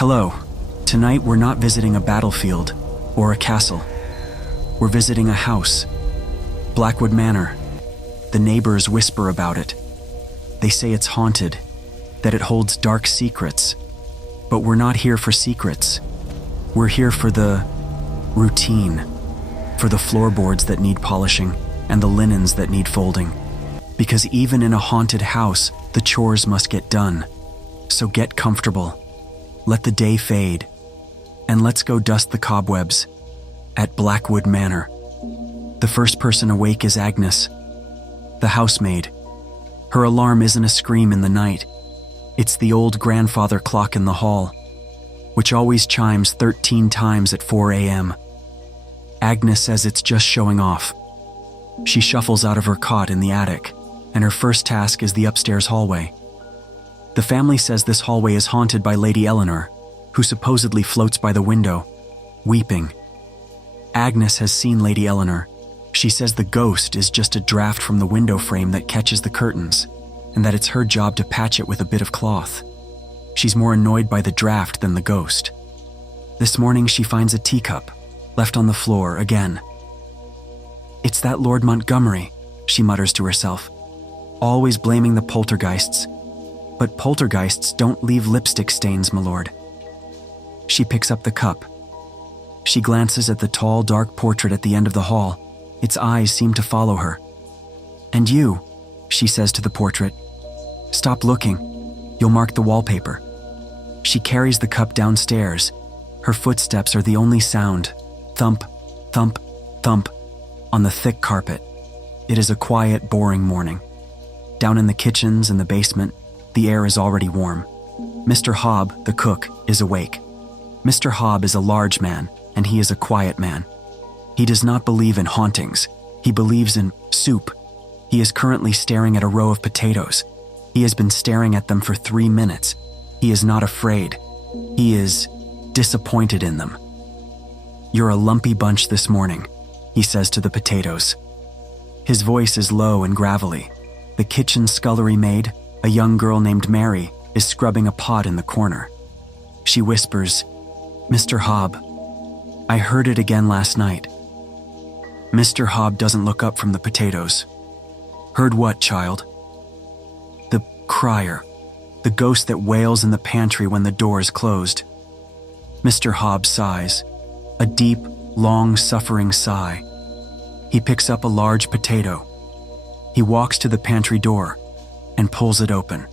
Hello. Tonight we're not visiting a battlefield or a castle. We're visiting a house. Blackwood Manor. The neighbors whisper about it. They say it's haunted, that it holds dark secrets. But we're not here for secrets. We're here for the routine, for the floorboards that need polishing and the linens that need folding. Because even in a haunted house, the chores must get done. So get comfortable, let the day fade, and let's go dust the cobwebs at Blackwood Manor. The first person awake is Agnes, the housemaid. Her alarm isn't a scream in the night. It's the old grandfather clock in the hall, which always chimes 13 times at 4 a.m. Agnes says it's just showing off. She shuffles out of her cot in the attic, and her first task is the upstairs hallway. The family says this hallway is haunted by Lady Eleanor, who supposedly floats by the window, weeping. Agnes has seen Lady Eleanor. She says the ghost is just a draft from the window frame that catches the curtains, and that it's her job to patch it with a bit of cloth. She's more annoyed by the draft than the ghost. This morning she finds a teacup, left on the floor again. It's that Lord Montgomery, she mutters to herself, always blaming the poltergeists. But poltergeists don't leave lipstick stains, my lord. She picks up the cup. She glances at the tall, dark portrait at the end of the hall. Its eyes seem to follow her. And you, she says to the portrait, stop looking. You'll mark the wallpaper. She carries the cup downstairs. Her footsteps are the only sound. Thump, thump, thump, on the thick carpet. It is a quiet, boring morning. Down in the kitchens and the basement, the air is already warm. Mr. Hobb, the cook, is awake. Mr. Hobb is a large man, and he is a quiet man. He does not believe in hauntings. He believes in soup. He is currently staring at a row of potatoes. He has been staring at them for 3 minutes. He is not afraid. He is disappointed in them. You're a lumpy bunch this morning, he says to the potatoes. His voice is low and gravelly. The kitchen scullery maid, a young girl named Mary, is scrubbing a pot in the corner. She whispers, Mr. Hobb, I heard it again last night. Mr. Hobb doesn't look up from the potatoes. Heard what, child? The crier, the ghost that wails in the pantry when the door is closed. Mr. Hobb sighs, a deep, long-suffering sigh. He picks up a large potato. He walks to the pantry door and pulls it open.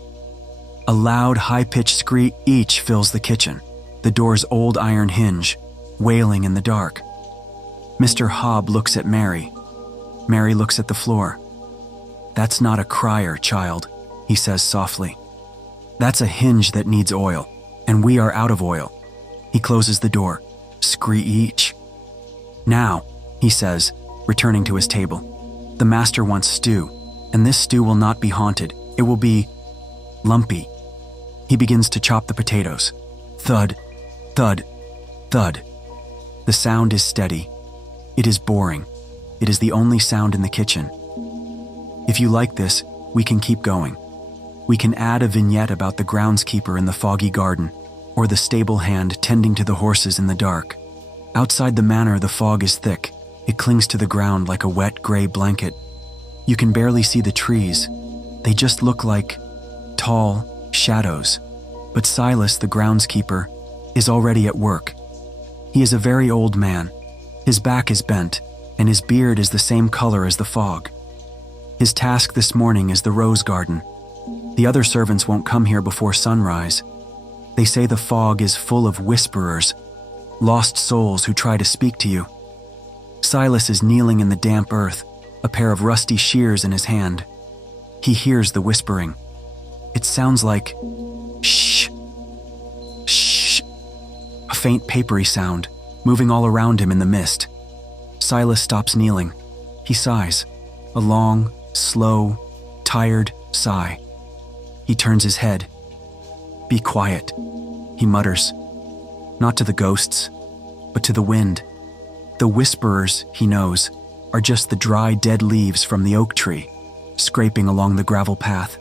A loud, high-pitched screech fills the kitchen, the door's old iron hinge, wailing in the dark. Mr. Hobb looks at Mary. Mary looks at the floor. That's not a crier, child, he says softly. That's a hinge that needs oil, and we are out of oil. He closes the door. Screech. Now, he says, returning to his table. The master wants stew, and this stew will not be haunted. It will be lumpy. He begins to chop the potatoes. Thud, thud, thud. The sound is steady. It is boring. It is the only sound in the kitchen. If you like this, we can keep going. We can add a vignette about the groundskeeper in the foggy garden, or the stable hand tending to the horses in the dark. Outside the manor, the fog is thick. It clings to the ground like a wet, gray blanket. You can barely see the trees. They just look like tall shadows. But Silas, the groundskeeper, is already at work. He is a very old man. His back is bent, and his beard is the same color as the fog. His task this morning is the rose garden. The other servants won't come here before sunrise. They say the fog is full of whisperers, lost souls who try to speak to you. Silas is kneeling in the damp earth, a pair of rusty shears in his hand. He hears the whispering. It sounds like shh, shh, a faint papery sound, moving all around him in the mist. Silas stops kneeling. He sighs, a long, slow, tired sigh. He turns his head. Be quiet, he mutters. Not to the ghosts, but to the wind. The whisperers, he knows, are just the dry, dead leaves from the oak tree, scraping along the gravel path.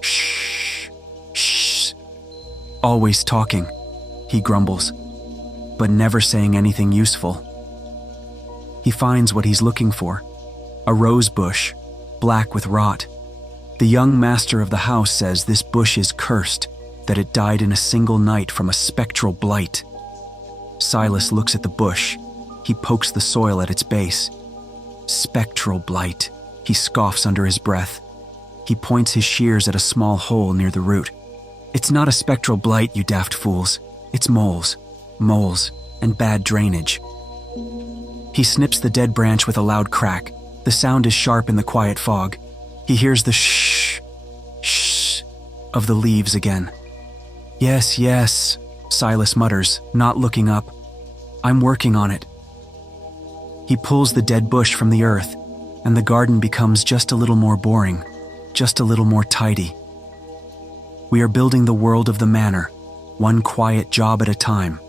Shh, shh. Always talking. he grumbles, but never saying anything useful. He finds what he's looking for, a rose bush, black with rot. The young master of the house says this bush is cursed, that it died in a single night from a spectral blight. Silas looks at the bush. He pokes the soil at its base. Spectral blight, he scoffs under his breath. He points his shears at a small hole near the root. It's not a spectral blight, you daft fools. It's moles, and bad drainage. He snips the dead branch with a loud crack. The sound is sharp in the quiet fog. He hears the shh of the leaves again. Yes, Silas mutters, not looking up. I'm working on it. He pulls the dead bush from the earth, and the garden becomes just a little more boring, just a little more tidy. We are building the world of the manor, one quiet job at a time.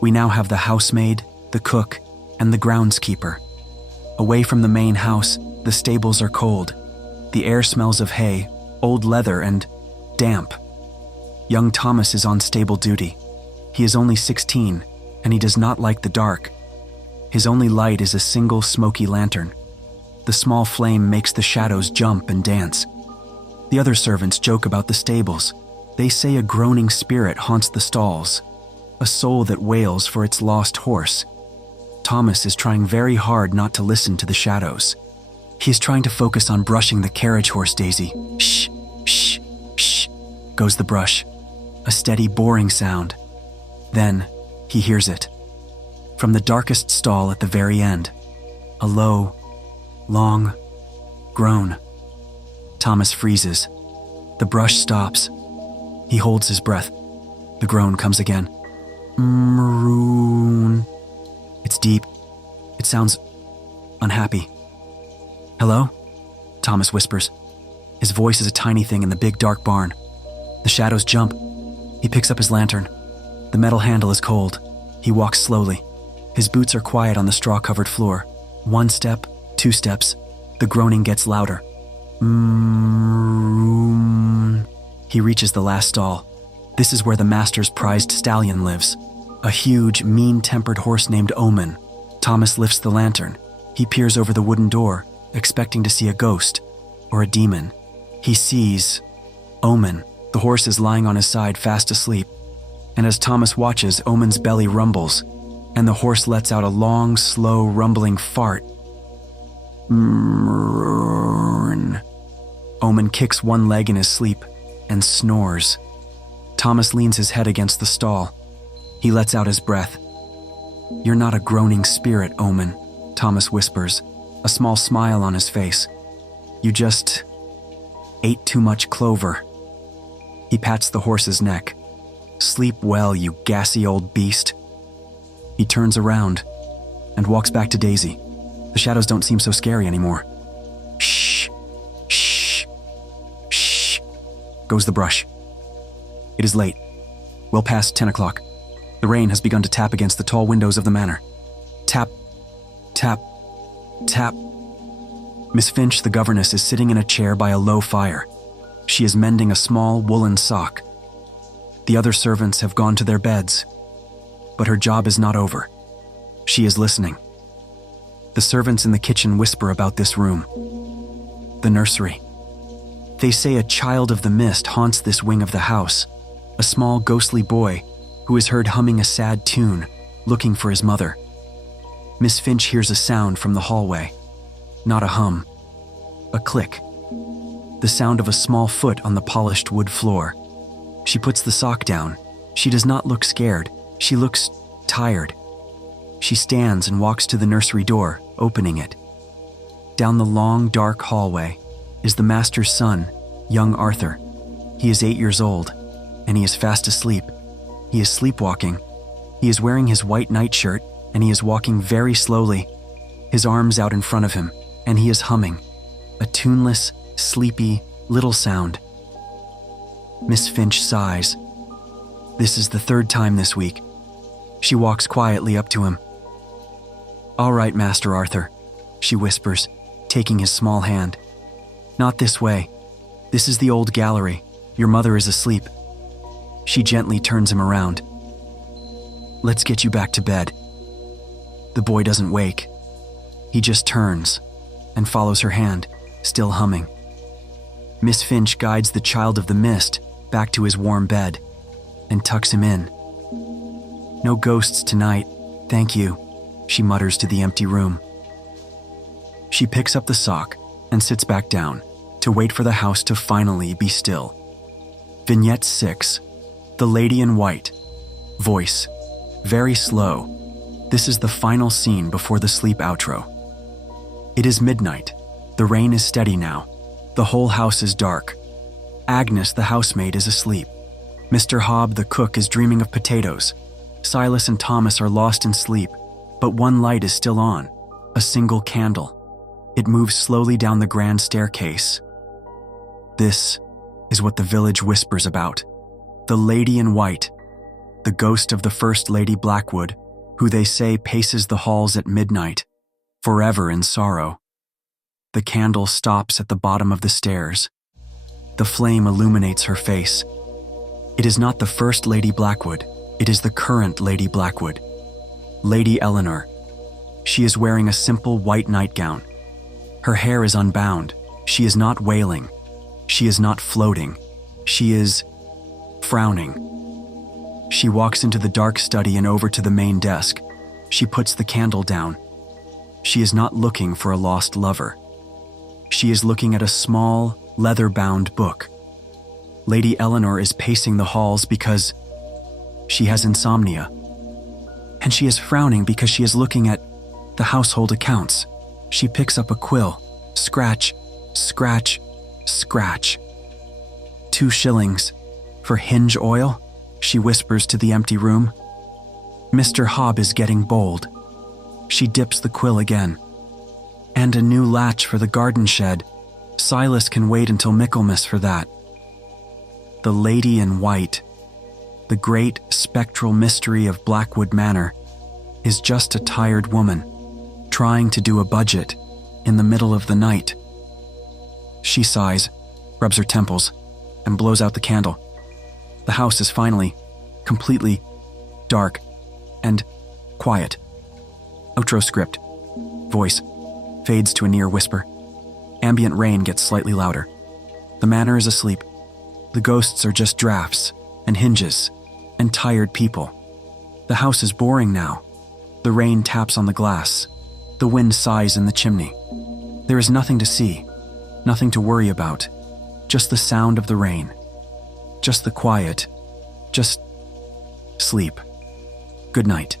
We now have the housemaid, the cook, and the groundskeeper. Away from the main house, the stables are cold. The air smells of hay, old leather, and damp. Young Thomas is on stable duty. He is only 16, and he does not like the dark. His only light is a single smoky lantern. The small flame makes the shadows jump and dance. The other servants joke about the stables. They say a groaning spirit haunts the stalls, a soul that wails for its lost horse. Thomas is trying very hard not to listen to the shadows. He is trying to focus on brushing the carriage horse Daisy. Shh, shh, shh, goes the brush. A steady, boring sound. Then, he hears it. From the darkest stall at the very end, a low, long groan. Thomas freezes. The brush stops. He holds his breath. The groan comes again. Maroon. It's deep. It sounds unhappy. Hello? Thomas whispers. His voice is a tiny thing in the big dark barn. The shadows jump. He picks up his lantern. The metal handle is cold. He walks slowly. His boots are quiet on the straw-covered floor. 1 step, 2 steps. The groaning gets louder. He reaches the last stall. This is where the master's prized stallion lives. A huge, mean-tempered horse named Omen. Thomas lifts the lantern. He peers over the wooden door, expecting to see a ghost or a demon. He sees Omen. The horse is lying on his side, fast asleep. And as Thomas watches, Omen's belly rumbles, and the horse lets out a long, slow, rumbling fart. Omen kicks one leg in his sleep and snores. Thomas leans his head against the stall. He lets out his breath. You're not a groaning spirit, Omen, Thomas whispers, a small smile on his face. You just ate too much clover. He pats the horse's neck. Sleep well, you gassy old beast. He turns around and walks back to Daisy. The shadows don't seem so scary anymore. Shh, shh, shh, goes the brush. It is late, well past 10 o'clock. The rain has begun to tap against the tall windows of the manor. Tap, tap, tap. Miss Finch, the governess, is sitting in a chair by a low fire. She is mending a small woolen sock. The other servants have gone to their beds, but her job is not over. She is listening. The servants in the kitchen whisper about this room. The nursery. They say a child of the mist haunts this wing of the house, a small ghostly boy who is heard humming a sad tune, looking for his mother. Miss Finch hears a sound from the hallway. Not a hum, a click. The sound of a small foot on the polished wood floor. She puts the sock down. She does not look scared. She looks tired. She stands and walks to the nursery door, opening it. Down the long, dark hallway is the master's son, young Arthur. He is 8 years old, and he is fast asleep. He is sleepwalking. He is wearing his white nightshirt, and he is walking very slowly, his arms out in front of him, and he is humming, a tuneless, sleepy, little sound. Miss Finch sighs. This is the 3rd time this week. She walks quietly up to him. All right, Master Arthur, she whispers, taking his small hand. Not this way. This is the old gallery. Your mother is asleep. She gently turns him around. Let's get you back to bed." The boy doesn't wake. He just turns and follows her hand, still humming. Miss Finch guides the child of the mist back to his warm bed and tucks him in. "No ghosts tonight, thank you," she mutters to the empty room. She picks up the sock and sits back down to wait for the house to finally be still. Vignette 6, The Lady in White. Voice, very slow. This is the final scene before the sleep outro. It is midnight. The rain is steady now. The whole house is dark. Agnes, the housemaid, is asleep. Mr. Hobb, the cook, is dreaming of potatoes. Silas and Thomas are lost in sleep, but one light is still on, a single candle. It moves slowly down the grand staircase. This is what the village whispers about. The Lady in White, the ghost of the First Lady Blackwood, who they say paces the halls at midnight, forever in sorrow. The candle stops at the bottom of the stairs. The flame illuminates her face. It is not the First Lady Blackwood, it is the current Lady Blackwood, Lady Eleanor. She is wearing a simple white nightgown. Her hair is unbound. She is not wailing. She is not floating. She is frowning. She walks into the dark study and over to the main desk. She puts the candle down. She is not looking for a lost lover. She is looking at a small, leather-bound book. Lady Eleanor is pacing the halls because she has insomnia. And she is frowning because she is looking at the household accounts. She picks up a quill. Scratch, scratch, scratch. 2 shillings for hinge oil, she whispers to the empty room. Mr. Hobb is getting bold. She dips the quill again. And a new latch for the garden shed. Silas can wait until Michaelmas for that. The Lady in White, the great spectral mystery of Blackwood Manor, is just a tired woman trying to do a budget in the middle of the night. She sighs, rubs her temples, and blows out the candle. The house is finally, completely dark and quiet. Outro script. Voice fades to a near whisper. Ambient rain gets slightly louder. The manor is asleep. The ghosts are just drafts and hinges and tired people. The house is boring now. The rain taps on the glass. The wind sighs in the chimney. There is nothing to see, nothing to worry about. Just the sound of the rain. Just the quiet. Just sleep. Good night.